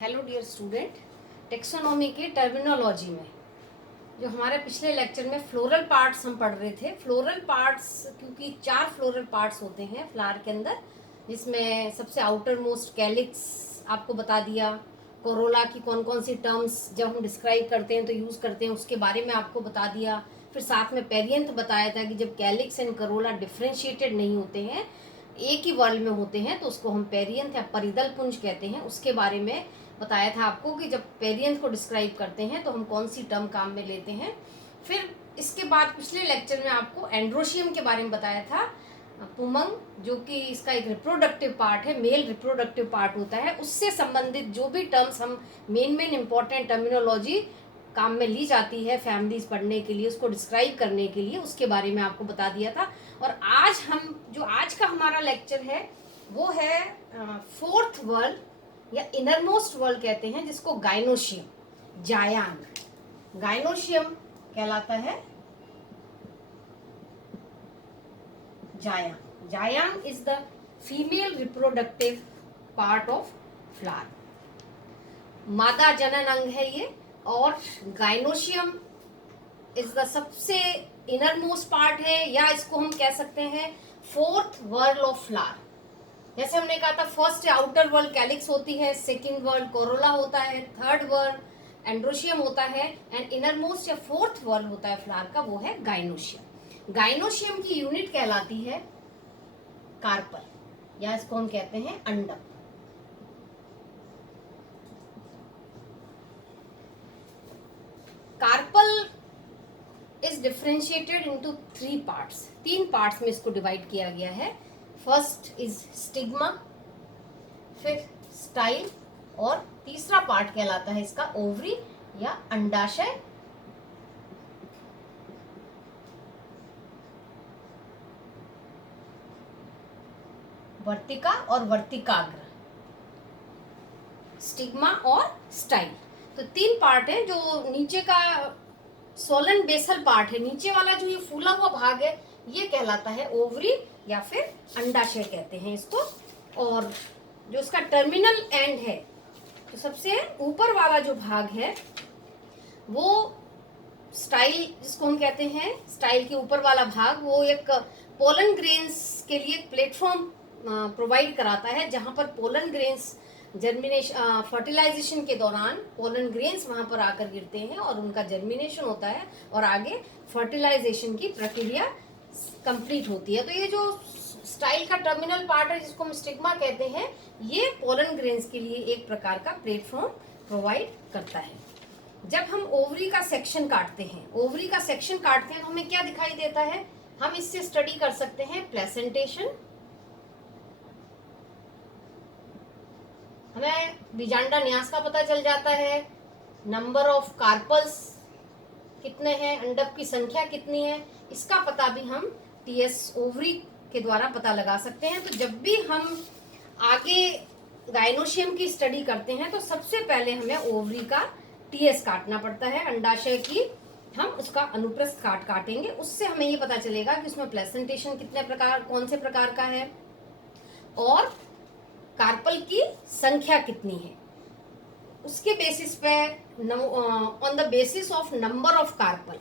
Hello dear student, taxonomy के terminology में जो हमारे पिछले लेक्चर में फ्लोरल पार्ट्स हम पढ़ रहे थे। फ्लोरल पार्ट्स क्योंकि 4 फ्लोरल पार्ट्स होते हैं फ्लावर के अंदर, जिसमें सबसे आउटर मोस्ट कैलिक्स आपको बता दिया। कोरोला की कौन कौन सी टर्म्स जब हम डिस्क्राइब करते हैं तो यूज़ करते हैं उसके बारे में आपको बता दिया। फिर साथ में पेरियंथ बताया था कि जब कैलिक्स एंड करोला डिफ्रेंशिएटेड नहीं होते हैं, एक ही वर्ल्ड में होते हैं, तो उसको हम पेरियंथ या परिदल पुंज कहते हैं। उसके बारे में बताया था आपको कि जब पेरियंथ को डिस्क्राइब करते हैं तो हम कौन सी टर्म काम में लेते हैं। फिर इसके बाद पिछले लेक्चर में आपको एंड्रोशियम के बारे में बताया था। पुमंग, जो कि इसका एक रिप्रोडक्टिव पार्ट है, मेल रिप्रोडक्टिव पार्ट होता है, उससे संबंधित जो भी टर्म्स हम मेन इंपॉर्टेंट टर्मिनोलॉजी काम में ली जाती है फैमिलीज पढ़ने के लिए, उसको डिस्क्राइब करने के लिए, उसके बारे में आपको बता दिया था। और आज का हमारा लेक्चर है वो है फोर्थ वर्ल्ड या इनरमोस्ट वर्ल्ड कहते हैं, जिसको गाइनोशियम, जायांग, गाइनोशियम कहलाता है। जायांग, जायांग is the female reproductive part of flower, मादा जनन अंग है ये। और गाइनोशियम इज द सबसे इनरमोस्ट पार्ट है, या इसको हम कह सकते हैं फोर्थ वर्ल्ड ऑफ फ्लावर। जैसे हमने कहा था फर्स्ट आउटर वर्ल्ड कैलिक्स होती है, सेकंड वर्ल्ड कोरोला होता है, थर्ड वर्ल्ड एंड्रोशियम होता है, एंड इनरमोस्ट या फोर्थ वर्ल्ड होता है फ्लावर का, वो है गाइनोशियम। गाइनोशियम की यूनिट कहलाती है कार्पल, या इसको हम कहते हैं अंडक। Carpel is differentiated into 3 parts, 3 parts में इसको डिवाइड किया गया है। फर्स्ट इज स्टिग्मा, फिर स्टाइल, और तीसरा पार्ट कहलाता है इसका ओवरी या अंडाशय। वर्तिका और वर्तिकाग्र, स्टिग्मा और स्टाइल, तो 3 पार्ट है। जो नीचे का सोलन बेसल पार्ट है, नीचे वाला जो ये फूला हुआ भाग है, ये कहलाता है ओवरी या फिर अंडाशय कहते हैं इसको। और जो इसका टर्मिनल एंड है, तो सबसे ऊपर वाला जो भाग है वो स्टाइल, जिसको हम कहते हैं स्टाइल के ऊपर वाला भाग, वो एक पोलन ग्रेन्स के लिए एक प्लेटफॉर्म प्रोवाइड कराता है, जहां पर पोलन ग्रेन्स जर्मिनेशन, फर्टिलाइजेशन के दौरान पोलन ग्रेन्स वहां पर आकर गिरते हैं और उनका जर्मिनेशन होता है और आगे फर्टिलाइजेशन की प्रक्रिया कंप्लीट होती है। तो ये जो स्टाइल का टर्मिनल पार्ट है, जिसको हम स्टिग्मा कहते हैं, ये पोलन ग्रेन्स के लिए एक प्रकार का प्लेटफॉर्म प्रोवाइड करता है। जब हम ओवरी का सेक्शन काटते हैं, ओवरी का सेक्शन काटते हैं तो हमें क्या दिखाई देता है? हम इससे स्टडी कर सकते हैं प्लेसेंटेशन, हमें बीजांडा न्यास का पता चल जाता है, नंबर ऑफ कार्पल्स कितने हैं, अंडक की संख्या कितनी है, इसका पता भी हम टीएस ओवरी के द्वारा पता लगा सकते हैं। तो जब भी हम आगे गाइनोशियम की स्टडी करते हैं तो सबसे पहले हमें ओवरी का टीएस काटना पड़ता है, अंडाशय की हम उसका अनुप्रस्थ काटेंगे, उससे हमें ये पता चलेगा कि उसमें प्लेसेंटेशन कितने प्रकार, कौन से प्रकार का है, और कार्पल की संख्या कितनी है। उसके बेसिस पे on the basis of number of carpel,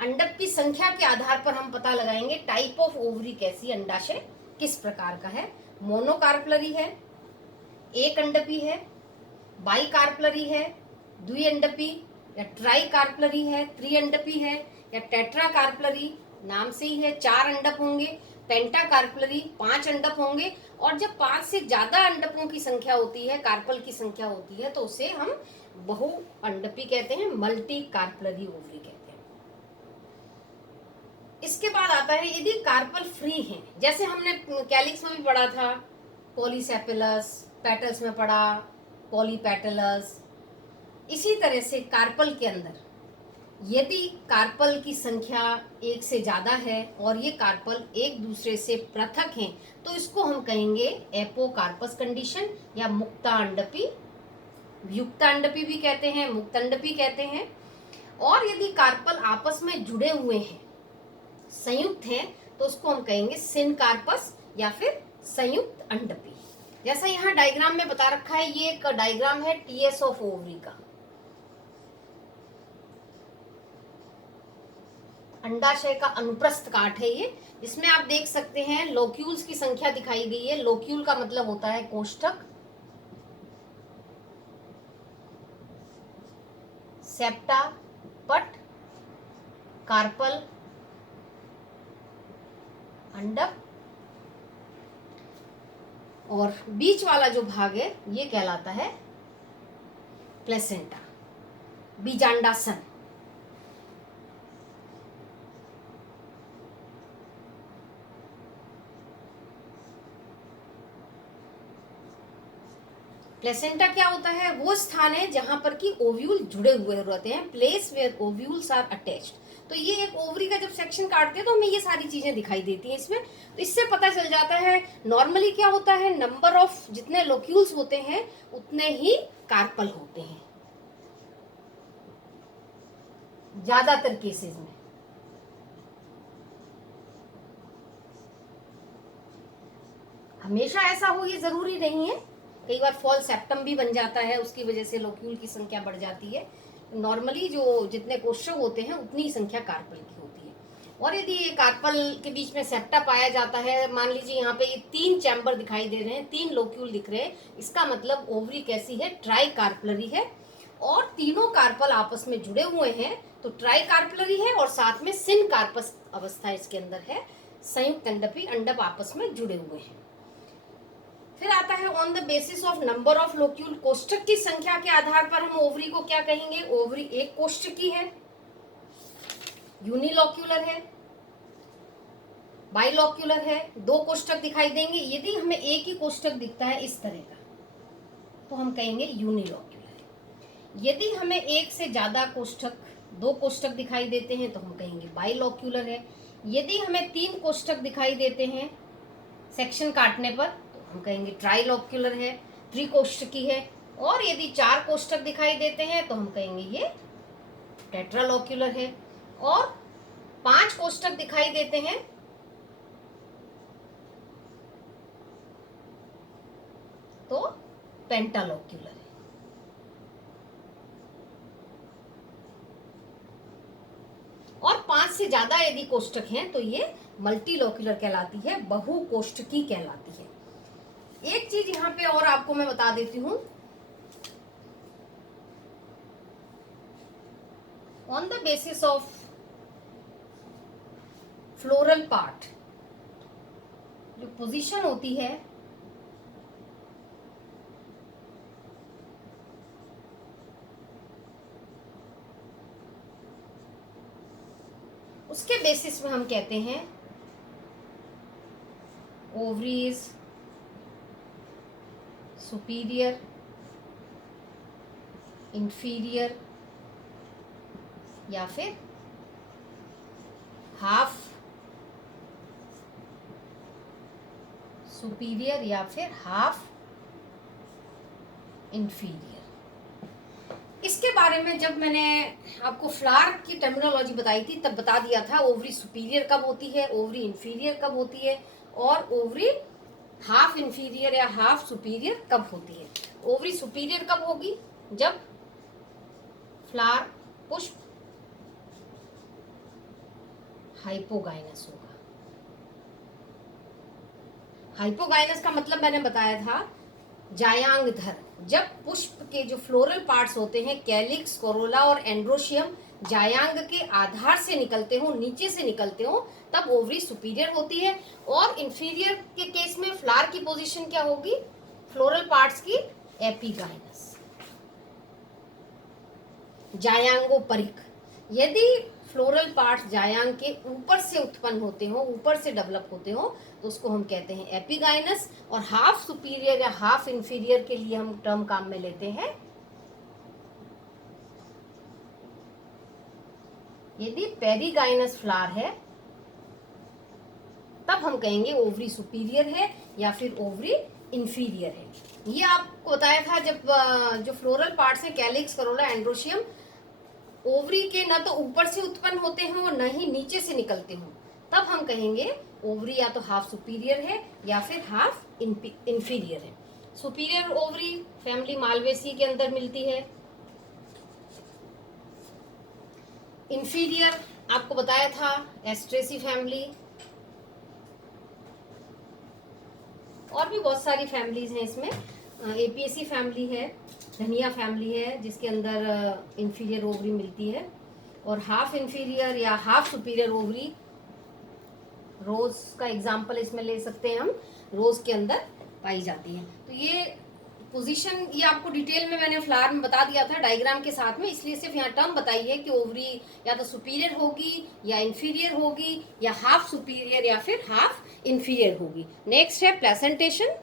अंडक की संख्या के आधार पर हम पता लगाएंगे टाइप ऑफ ओवरी कैसी, अंडाशय किस प्रकार का है। मोनोकार्पलरी है, एक अंडपी है, बाई कार्पलरी है, द्विअंडपी, या ट्राई कार्पलरी है, त्रिअंडपी है, या टेट्रा कार्पलरी, नाम से ही है 4 अंडप होंगे, पेंटा कार्पलरी 5 अंडप होंगे, और जब 5 से ज्यादा अंडपों की संख्या होती है, कार्पल की संख्या होती है, तो उसे हम बहु अंडपी कहते हैं, मल्टी कार्पलरी ओवरी कहते हैं। इसके बाद आता है यदि कार्पल फ्री हैं, जैसे हमने कैलिक्स में भी पढ़ा था, पॉलीसेपेलस, पेटल्स में पढ़ा पॉलीपेटलस, इसी तरह से कार्पल के अंदर यदि कार्पल की संख्या 1 से ज्यादा है और ये कार्पल एक दूसरे से पृथक हैं, तो इसको हम कहेंगे एपोकार्पस कंडीशन या मुक्तांडपी, युक्तांडपी भी कहते हैं, मुक्तांडपी कहते हैं। और यदि कार्पल आपस में जुड़े हुए हैं, संयुक्त हैं, तो उसको हम कहेंगे सिनकार्पस या फिर संयुक्त अंडपी। जैसा यहाँ डायग्राम में बता रखा है, ये एक डायग्राम है टीएस ऑफ ओवरी का। अंडाशय का अनुप्रस्थ काट है ये, जिसमें आप देख सकते हैं लोक्यूल्स की संख्या दिखाई गई है। लोक्यूल का मतलब होता है कोष्ठक, सेप्टा पट, कार्पल, अंडक, और बीच वाला जो भाग है ये कहलाता है प्लेसेंटा, बीजांडासन। प्लेसेंटा क्या होता है? वो स्थान है जहां पर कि ओव्यूल जुड़े हुए रहते हैं, place where ovules are attached. तो ये एक ओवरी का जब सेक्शन काटते हैं तो हमें ये सारी चीजें दिखाई देती हैं इसमें। तो इससे पता चल जाता है नॉर्मली क्या होता है, नंबर ऑफ जितने लोक्यूल्स होते हैं उतने ही कार्पल होते हैं ज्यादातर केसेस में। हमेशा ऐसा हो ये जरूरी नहीं है, कई बार फॉल सेप्टम भी बन जाता है, उसकी वजह से लोक्यूल की संख्या बढ़ जाती है। नॉर्मली जो जितने कोष्ठक होते हैं उतनी ही संख्या कार्पल की होती है। और यदि ये कार्पल के बीच में सेप्टा पाया जाता है, मान लीजिए यहाँ पे ये 3 चैम्बर दिखाई दे रहे हैं, 3 लोक्यूल दिख रहे हैं, इसका मतलब ओवरी कैसी है? ट्राई कार्पलरी है। और तीनों कार्पल आपस में जुड़े हुए हैं तो ट्राई कार्पलरी है, और साथ में सिन कार्पस अवस्था इसके अंदर है, संयुक्त अंडपी अंडप आपस में जुड़े हुए हैं। फिर आता है on the basis of number of locule, कोष्ठक की संख्या के आधार पर हम ओवरी को क्या कहेंगे? ओवरी एक कोष्ठकी है, यूनिलोक्यूलर है, बाइलोक्यूलर है, 2 कोष्ठक दिखाई देंगे। यदि हमें एक ही कोष्ठक दिखता है इस तरह का तो हम कहेंगे यूनिलोक्यूलर। यदि हमें एक से ज्यादा कोष्ठक, 2 कोष्ठक दिखाई देते हैं तो हम कहेंगे बाइलोक्यूलर है। यदि हमें 3 कोष्ठक दिखाई देते हैं सेक्शन काटने पर तो हम कहेंगे ट्राइलोक्यूलर है, त्रिकोष्ठकी है। और यदि 4 कोष्ठक दिखाई देते हैं तो हम कहेंगे ये टेट्रालोक्यूलर है। और 5 कोष्ठक दिखाई देते हैं तो पेंटालोक्यूलर है। और 5 से ज्यादा यदि कोष्ठक हैं तो ये मल्टीलोक्यूलर कहलाती है, बहुकोष्ठकी कहलाती है। एक चीज यहाँ पे और आपको मैं बता देती हूं, on the basis of floral part जो पोजीशन होती है उसके बेसिस में हम कहते हैं ओवरीज सुपीरियर, इंफीरियर या फिर हाफ सुपीरियर या फिर हाफ इंफीरियर। इसके बारे में जब मैंने आपको फ्लावर की टर्मिनोलॉजी बताई थी तब बता दिया था ओवरी सुपीरियर कब होती है, ओवरी इंफीरियर कब होती है, और ओवरी हाफ इंफीरियर या हाफ सुपीरियर कब होती है। ओवरी सुपीरियर कब होगी? जब फ्लावर पुष्प हाइपोगाइनस होगा। हाइपोगाइनस का मतलब मैंने बताया था जायांगधर, जब पुष्प के जो फ्लोरल पार्ट्स होते हैं कैलिक्स, कोरोला और एंड्रोशियम जायांग के आधार से निकलते हो, नीचे से निकलते हो, तब ओवरी सुपीरियर होती है। और इंफीरियर के केस में फ्लावर की पोजीशन क्या होगी? फ्लोरल पार्ट्स की एपिगाइनस, जायांगोपरिक। यदि फ्लोरल पार्ट्स जायांग के ऊपर से उत्पन्न होते हो, ऊपर से डेवलप होते हो, तो उसको हम कहते हैं एपिगाइनस। और हाफ सुपीरियर या हाफ इंफीरियर के लिए हम टर्म काम में लेते हैं यदि पेरीगाइनस फ्लावर है तब हम कहेंगे ओवरी सुपीरियर है या फिर ओवरी इंफीरियर है। ये आपको बताया था जब जो फ्लोरल पार्ट्स हैं कैलिक्स, करोला, एंड्रोशियम, ओवरी के न तो ऊपर से उत्पन्न होते हैं और न ही नीचे से निकलते हो, तब हम कहेंगे ओवरी या तो हाफ सुपीरियर है या फिर हाफ इंफीरियर है। सुपीरियर ओवरी फैमिली मालवेसी के अंदर मिलती है। इंफीरियर आपको बताया था एस्ट्रेसी फैमिली, और भी बहुत सारी फैमिलीज हैं इसमें। एपीएसी फैमिली है, धनिया फैमिली है जिसके अंदर इंफीरियर ओवरी मिलती है, और हाफ इंफीरियर या हाफ सुपीरियर ओवरी रोज का एग्जाम्पल इसमें ले सकते हैं हम, रोज के अंदर पाई जाती है। तो ये पोजीशन ये आपको डिटेल में मैंने फ्लावर में बता दिया था डायग्राम के साथ में, इसलिए सिर्फ यहाँ टर्म बताई है कि ओवरी या तो सुपीरियर होगी या इंफीरियर होगी या हाफ सुपीरियर या फिर हाफ इंफीरियर होगी। नेक्स्ट है प्लेसेंटेशन।